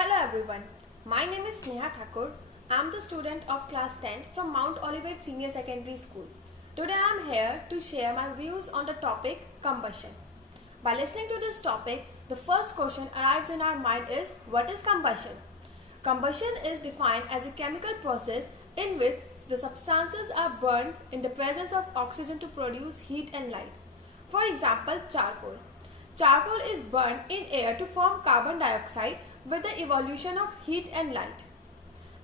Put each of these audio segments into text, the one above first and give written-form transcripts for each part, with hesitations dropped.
Hello everyone, my name is Sneha Thakur. I am the student of class 10th from Mount Olivet Senior Secondary School. Today I am here to share my views on the topic combustion. By listening to this topic, the first question arrives in our mind is, what is combustion? Combustion is defined as a chemical process in which the substances are burned in the presence of oxygen to produce heat and light. For example, charcoal. Charcoal is burned in air to form carbon dioxide with the evolution of heat and light.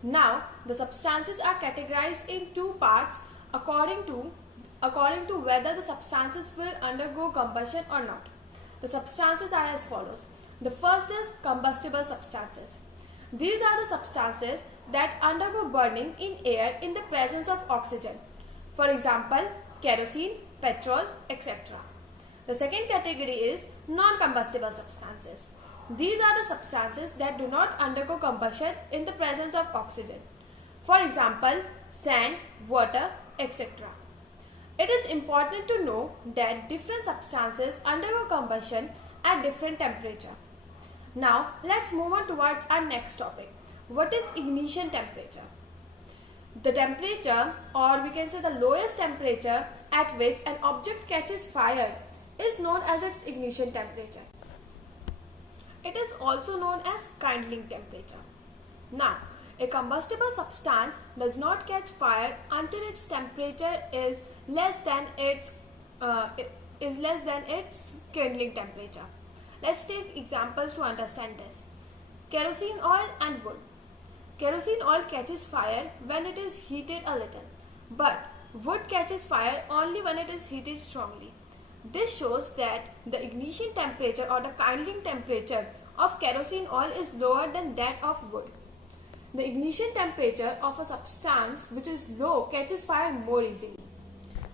Now, the substances are categorized in two parts according to whether the substances will undergo combustion or not. The substances are as follows. The first is combustible substances. These are the substances that undergo burning in air in the presence of oxygen. For example, kerosene, petrol, etc. The second category is non-combustible substances. These are the substances that do not undergo combustion in the presence of oxygen. For example, sand, water, etc. It is important to know that different substances undergo combustion at different temperature. Now, let's move on towards our next topic. What is ignition temperature? The temperature, or we can say the lowest temperature at which an object catches fire, is known as its ignition temperature. It is also known as kindling temperature. Now, a combustible substance does not catch fire until its temperature is less than its kindling temperature. Let's take examples to understand this. Kerosene oil and wood. Kerosene oil catches fire when it is heated a little, but wood catches fire only when it is heated strongly. This shows that the ignition temperature or the kindling temperature of kerosene oil is lower than that of wood. The ignition temperature of a substance which is low catches fire more easily.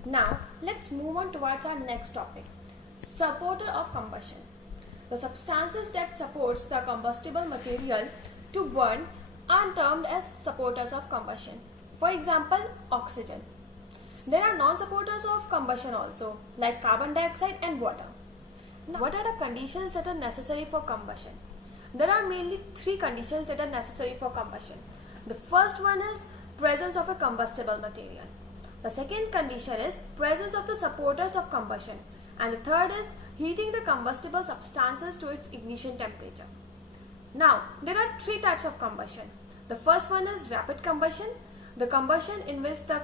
Now, let's move on towards our next topic, supporter of combustion. The substances that supports the combustible material to burn are termed as supporters of combustion. For example, oxygen. There are non-supporters of combustion also, like carbon dioxide and water. Now, what are the conditions that are necessary for combustion? There are mainly three conditions that are necessary for combustion. The first one is presence of a combustible material. The second condition is presence of the supporters of combustion. And the third is heating the combustible substances to its ignition temperature. Now, there are three types of combustion. The first one is rapid combustion, the combustion in which the